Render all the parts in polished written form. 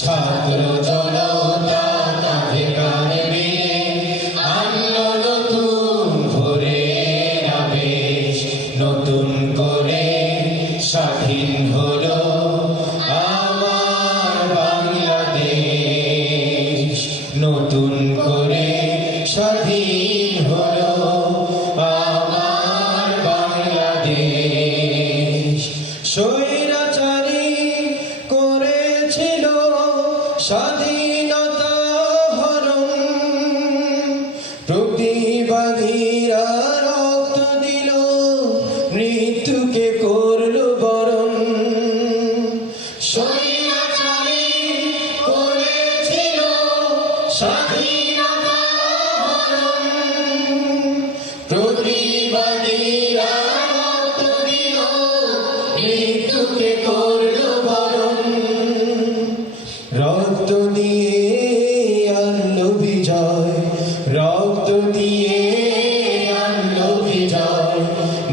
ছাত্র জনতা কাঁধে কাঁধ মিলে আনলো নতুন ভোরের আবেশ। নতুন করে স্বাধীন হলো আমার বাংলাদেশ। নতুন করে স্বাধীন হলো আমার বাংলাদেশ। স্বৈরাচারী করেছিল স্বাধীনতা হরণ, প্রতিবাদীরা রক্ত দিল, মৃত্যুকে করলো বরণ। স্বৈরাচারী করেছিল স্বাধীনতা হরণ, প্রতিবাদীরা রক্ত দিল, মৃত্যুকে করলো বরণ। রক্ত দিয়ে আনলো বিজয়, রক্ত দিয়ে আনলো বিজয়।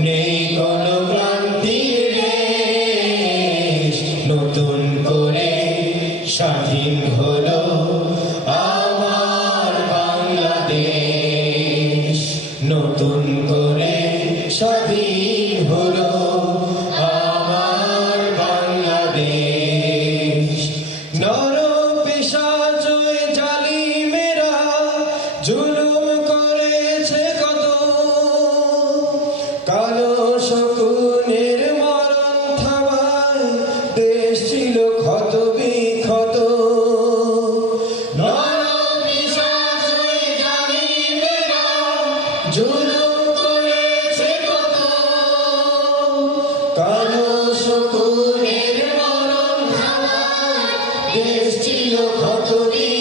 নেই কোনো ক্রান্তির রেশ। নতুন করে স্বাধীন হলো আমার বাংলাদেশ। নতুন করে স্বাধীন হলো আমার বাংলাদেশ। নরপিশাচ জালিমেরা জুলুম করেছে কত, কালো শকুনের মরণ থামায় দেশ ছিল ক্ষত বিক্ষত। নরপিশাচ জালিমেরা জুলুম করেছে কত, কালো শকুনের মরণ থামায় দেশ ছিল ক্ষত বিক্ষত।